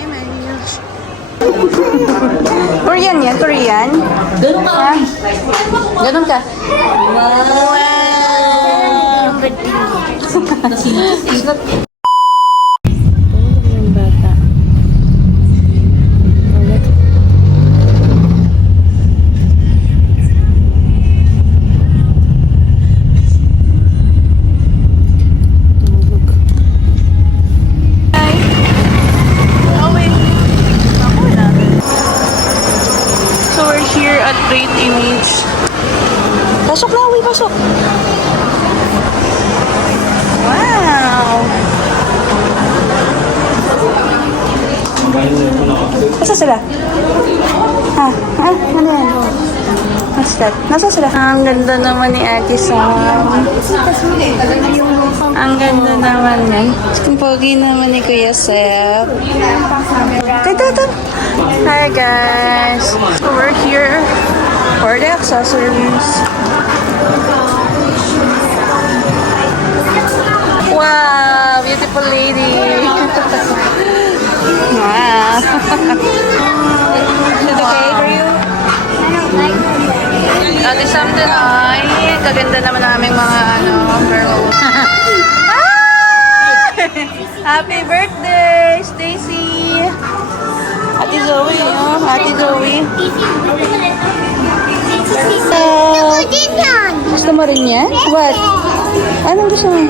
image. Korean yan, Korean. Ganun ka. Ha? Ganun ka. Wow! Yung bata. Ulit. Tulog. Hi! Away! Ako natin. So we're here at Great Image. Pasok na, Uwi, pasok! Wow! Nasa sila? Ha? Ha? Ano yan? What's that? Nasa sila? Ang ganda naman ni Ate Sam. Ang ganda naman yan. Ang pogi naman ni Kuya Seth. Ito. Hi guys! So we're here for the accessories. Wow! Beautiful lady! Wow! Is it okay for you? Ate Sam din ay kaganda naman naming mga girl. Happy birthday, Stacy! Ate Zoe, Ate Zoe. Gusto mo rin yan? What? Anong gusto mo?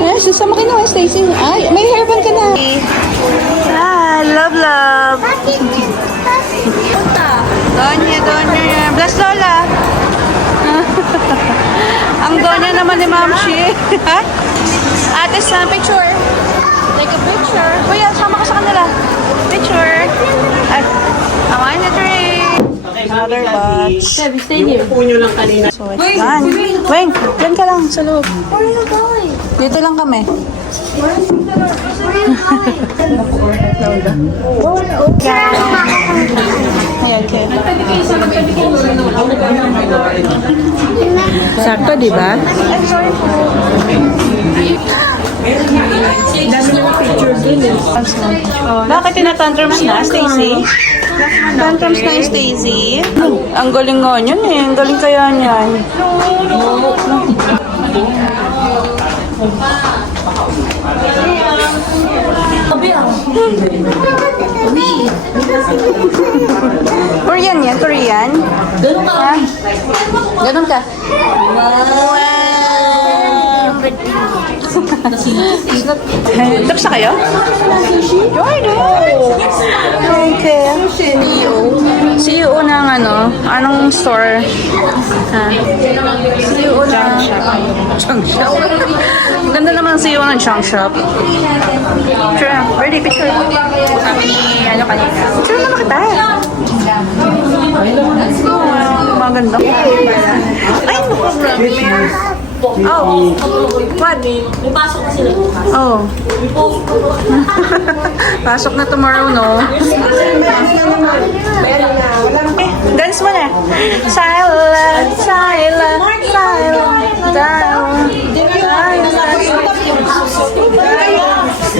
Yes, susama ka na, Stacy. Ay, may hairband ka na. Ah, love. Donya. Bless Lola. Ang Donya naman ni Ma'am Shi. Ate Sam, picture. Take a picture. Kuya, sama ka sa kanila. Picture. Ay, I want a drink. Another box. Stay here. Upo nyo lang kanina. So it's done. Weng, dyan ka lang sa loob. Where are you going? Dito lang kami. Ayan, okay. Sakto, di ba? Bakit tinatantrums na, Stacy? Tantrums na yung Stacy? Ang galing nga niyan eh. Ang galing kaya niyan. Korean yan, Korean. Ganun ka. Ha? Ganun ka. Wow! Tapos na kayo? Okay. CEO ng anong store? Ha? CEO ng Chang Shop. Ang ganda naman ang CEO ng Chang Shop. Sure, ready, picture. Sabi ni kanina. Picture naman kita. Maganda. Ay, no problem. Oh, what? May pasok na sila. Oh. Pasok na tomorrow, no? Dance mo na. Silent.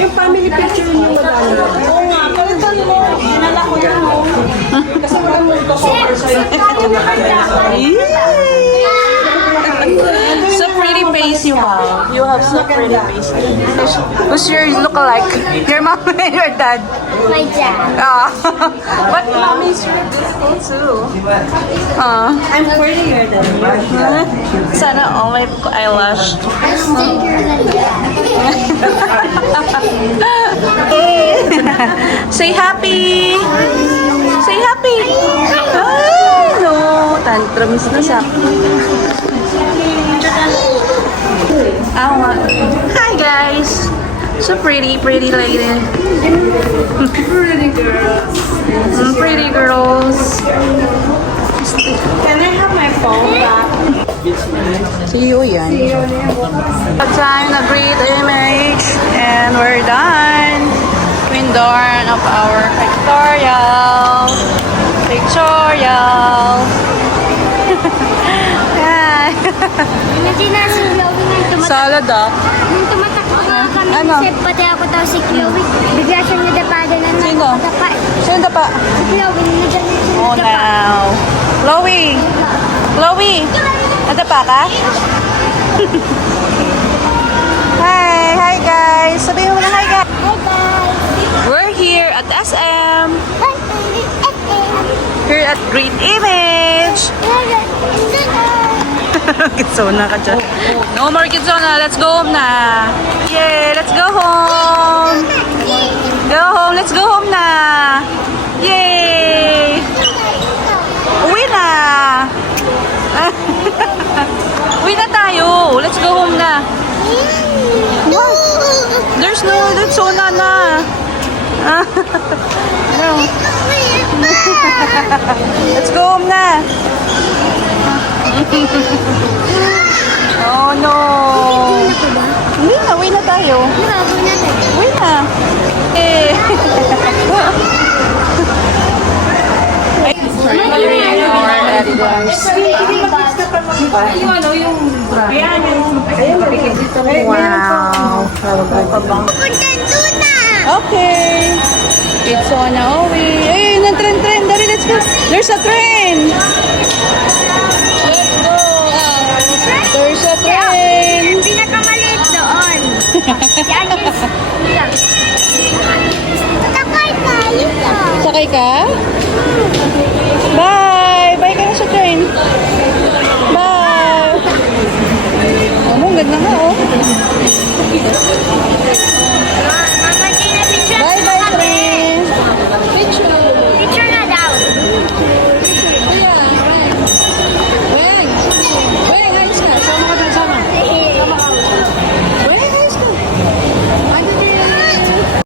Yung family picture niyo magano? Oo nga, palitan mo. Dinala ko yan. Kasi wala mo ito cover sa'yo. So pretty face you have. You have so pretty face. Who's your look-alike? Your mom and your dad? My dad. But mommy's your beautiful too. I'm prettier than you. Sana all my eyelash. I'm stinker than dad. Say happy! Say happy! Ay, no! Tantrums na sa... Hi guys! So pretty lady. Pretty girls. Can I have my phone back? CEO yan. Time na Great Image and we're done. Window of our pictorial. Hi! Hindi na si Chloe nung Salad ah. tumatakbo kami Ano? kasi pati ako daw si Chloe. Bigla siya nadapa. Chloe, Oh, now. Chloe! Chloe! Nadapa ka? Hi! Hi, guys! Sabihin mo na hi, guys! Hi guys. We're here at SM. Hi, Here at Great Image. Kidsona ka dyan. No more Kidsona. Let's go home na. Yay! Let's go home. Go home. Let's go home na. Yay! Uwi na. Uwi na tayo. Let's go home na. There's no Kidsona na. No. Let's go home na. Oh no. Hindi na, uwi na tayo. Uwi na. Eh. Wow. Okay. It's on na uwi. Ayun, ang tren. Dali, let's go. There's a train. Let's go. There's a train. Pinakamaliit doon. Yan yung... Takay tayo. Sakay ka? Bye! Bye ka na sa train. Bye! Oh, ang ganda nga, oh.